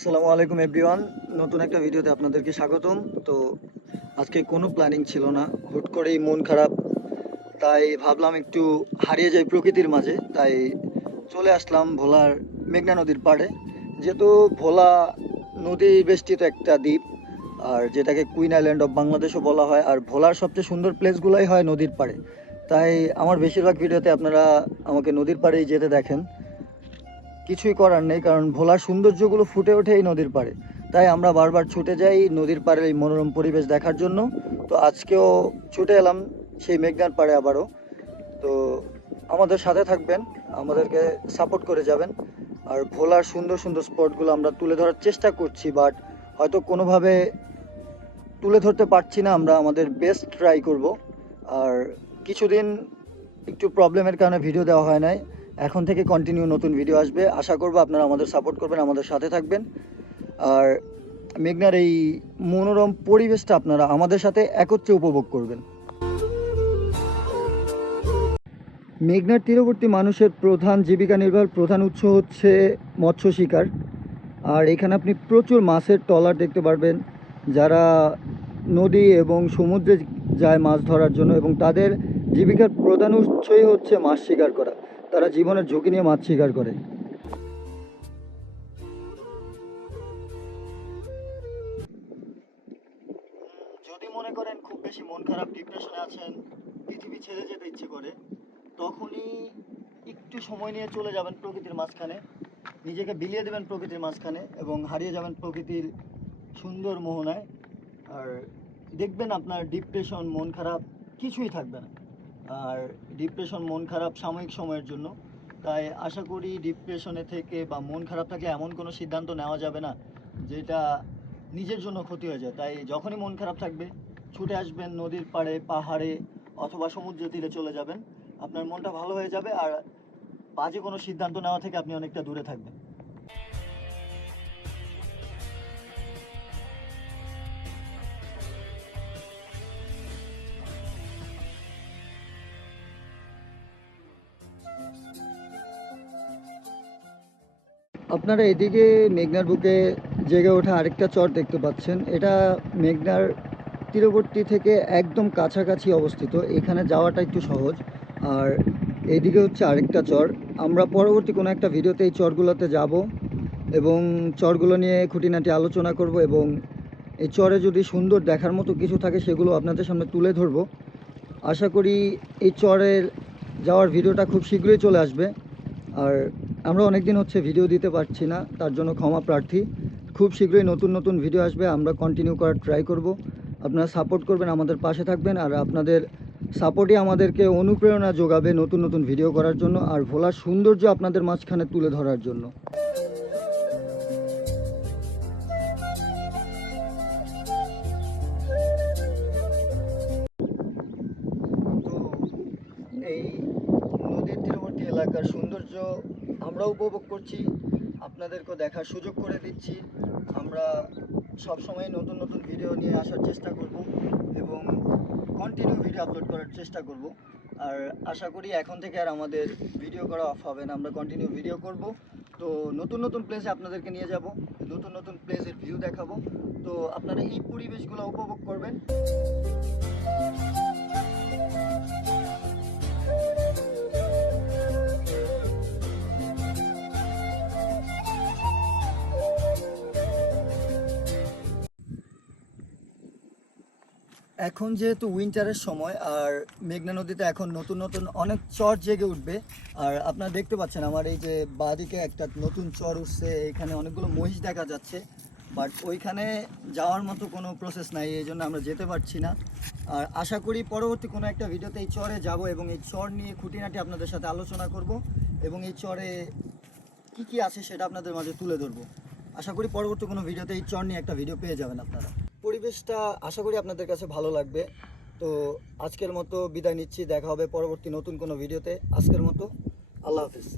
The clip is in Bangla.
আসসালামু আলাইকুম এভরিওয়ান নতুন একটা ভিডিওতে আপনাদেরকে স্বাগতম। তো আজকে কোনো প্ল্যানিং ছিল না। হুট করেই মন খারাপ। তাই ভাবলাম একটু হারিয়ে যাই প্রকৃতির মাঝে। তাই চলে আসলাম ভোলার মেঘনা নদীর পাড়ে। যেহেতু ভোলা নদী বেষ্টিত একটা দ্বীপ, আর যেটাকে কুইন আইল্যান্ড অফ বাংলাদেশও বলা হয়, আর ভোলার সবচেয়ে সুন্দর প্লেসগুলোই হয় নদীর পাড়ে। তাই আমার বেশিরভাগ ভিডিওতে আপনারা আমাকে নদীর পাড়েই যেতে দেখেন। কিছুই করার নেই, কারণ ভোলার সৌন্দর্যগুলো ফুটে ওঠে এই নদীর পাড়ে। তাই আমরা বারবার ছুটে যাই নদীর পাড়ের এই মনোরম পরিবেশ দেখার জন্য। তো আজকেও ছুটে এলাম সেই মেঘনার পাড়ে আবারও। তো আমাদের সাথে থাকবেন, আমাদেরকে সাপোর্ট করে যাবেন। আর ভোলার সুন্দর সুন্দর স্পটগুলো আমরা তুলে ধরার চেষ্টা করছি বাট হয়তো কোনোভাবে তুলে ধরতে পারছি না, আমরা আমাদের বেস্ট ট্রাই করব। আর কিছুদিন একটু প্রবলেমের কারণে ভিডিও দেওয়া হয় নাই। এখন থেকে কন্টিনিউ নতুন ভিডিও আসবে। আশা করব আপনারা আমাদের সাপোর্ট করবেন, আমাদের সাথে থাকবেন। আর মেঘনার এই মনোরম পরিবেশটা আপনারা আমাদের সাথে একত্রে উপভোগ করবেন। মেঘনার তীরবর্তী মানুষের প্রধান জীবিকা নির্বাহের প্রধান উৎস হচ্ছে মৎস্য শিকার। আর এখানে আপনি প্রচুর মাছের ট্রলার দেখতে পারবেন, যারা নদী এবং সমুদ্রে যায় মাছ ধরার জন্য এবং তাদের জীবিকার প্রধান উৎসই হচ্ছে মাছ শিকার করা। তারা জীবনের ঝুঁকি নিয়ে মাছ শিকার করে। যদি মনে করেন খুব বেশি মন খারাপ ডিপ্রেশনে আছেন, পৃথিবী ছেড়ে যেতে ইচ্ছে করে, তখনই একটু সময় নিয়ে চলে যাবেন প্রকৃতির মাঝখানে। নিজেকে বিলিয়ে দেবেন প্রকৃতির মাঝখানে এবং হারিয়ে যাবেন প্রকৃতির সুন্দর মোহনায়। আর দেখবেন আপনার ডিপ্রেশন মন খারাপ কিছুই থাকবে না। আর ডিপ্রেশন মন খারাপ সাময়িক সময়ের জন্য। তাই আশা করি ডিপ্রেশনে থেকে বা মন খারাপ থাকলে এমন কোনো সিদ্ধান্ত নেওয়া যাবে না, যেটা নিজের জন্য ক্ষতি হয়ে যায়। তাই যখনই মন খারাপ থাকবে, ছুটে আসবেন নদীর পাড়ে, পাহাড়ে অথবা সমুদ্র তীরে চলে যাবেন। আপনার মনটা ভালো হয়ে যাবে আর বাজে কোনো সিদ্ধান্ত নেওয়া থেকে আপনি অনেকটা দূরে থাকবেন। আপনারা এদিকে মেঘনার বুকে জেগে ওঠা আরেকটা চর দেখতে পাচ্ছেন। এটা মেঘনার তীরবর্তী থেকে একদম কাছাকাছি অবস্থিত। এখানে যাওয়াটা একটু সহজ। আর এইদিকে হচ্ছে আরেকটা চর। আমরা পরবর্তী কোনো একটা ভিডিওতে এই চরগুলোতে যাব এবং চরগুলো নিয়ে খুঁটিনাটি আলোচনা করব এবং এই চরে যদি সুন্দর দেখার মতো কিছু থাকে সেগুলো আপনাদের সামনে তুলে ধরব। আশা করি এই চরের যাওয়ার ভিডিওটা খুব শীঘ্রই চলে আসবে। আর আমরা অনেক দিন হচ্ছে ভিডিও দিতে পারছি না, তার জন্য ক্ষমা প্রার্থী। খুব শীঘ্রই নতুন নতুন ভিডিও আসবে, আমরা কন্টিনিউ করার ট্রাই করব। আপনারা সাপোর্ট করবেন, আমাদের পাশে থাকবেন, আর আপনাদের সাপোর্টই আমাদেরকে অনুপ্রেরণা যোগাবে নতুন নতুন ভিডিও করার জন্য, আর ভোলার সৌন্দর্য আপনাদের মাঝখানে তুলে ধরার জন্য। এলাকার সৌন্দর্য আমরা উপভোগ করছি। আপনাদেরকেও দেখার সুযোগ করে দিচ্ছি। আমরা সব সময় নতুন নতুন ভিডিও নিয়ে আসার চেষ্টা করব এবং কন্টিনিউ ভিডিও আপলোড করার চেষ্টা করব। আর আশা করি এখন থেকে আর আমাদের ভিডিও করা অফ হবে না, আমরা কন্টিনিউ ভিডিও করব। তো নতুন নতুন প্লেসে আপনাদেরকে নিয়ে যাব, নতুন নতুন প্লেসের ভিউ দেখাবো। তো আপনারা এই পরিবেশগুলো উপভোগ করবেন। এখন যেহেতু উইন্টারের সময়, আর মেঘনা নদীতে এখন নতুন নতুন অনেক চর জেগে উঠবে, আর আপনারা দেখতে পাচ্ছেন আমার এই যে বাঁদিকে একটা নতুন চর উঠছে, এখানে অনেকগুলো মহিষ দেখা যাচ্ছে বাট ওইখানে যাওয়ার মতো কোনো প্রসেস নাই, এই জন্য আমরা যেতে পারছি না। আর আশা করি পরবর্তী কোনো একটা ভিডিওতে এই চরে যাব এবং এই চর নিয়ে খুঁটিনাটি আপনাদের সাথে আলোচনা করব এবং এই চরে কি কি আছে সেটা আপনাদের মাঝে তুলে ধরবো। আশা করি পরবর্তী কোনো ভিডিওতে এই চর নিয়ে একটা ভিডিও পেয়ে যাবেন আপনারা। পরিবেশটা আশা করি আপনাদের কাছে ভালো লাগবে। তো আজকের মতো বিদায় নিচ্ছি, দেখা হবে পরবর্তী নতুন কোনো ভিডিওতে। আজকের মতো আল্লাহ হাফিজ।